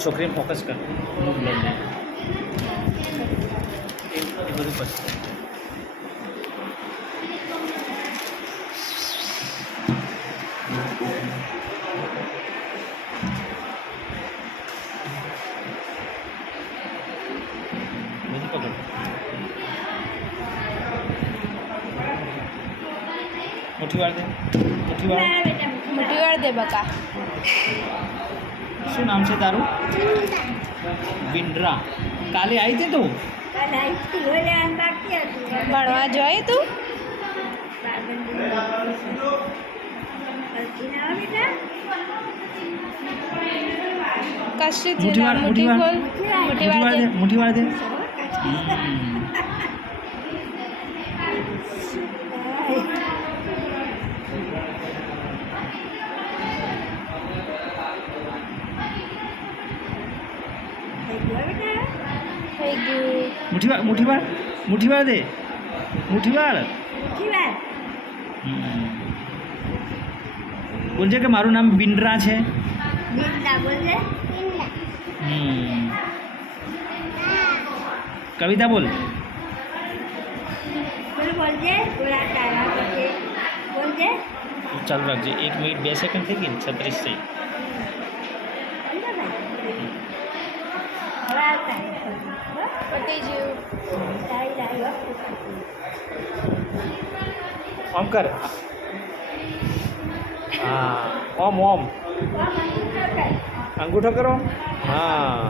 છોકરીને ફોકસ કર હું લઈને એ બધું પછી બધું પકડ મુઠ્ઠી વાર દે મોટી વાર દે બકા. શું નામ છે તારું? વિન્દ્રા. કાલે આવી હતી તું? ભણવા જોઈ તું? કશું થયું ના. મુઠ્ઠી ખોલ. મુઠ્ઠી વાર દે. મુઠ્ઠી વાર દે. થઈ ગયું. મુઠ્ઠી વાર દે. મુઠ્ઠી વાર બોલજે કે મારું નામ વિન્દ્રા છે. કવિતા બોલ. ચાલુ રાખજે. 1 મિનિટ 2 સેકન્ડ થઈ ગઈ ને 36 થઈ. પતી ગયું. ઓમ કર. હા ઓમ અંગૂઠો કરો. હા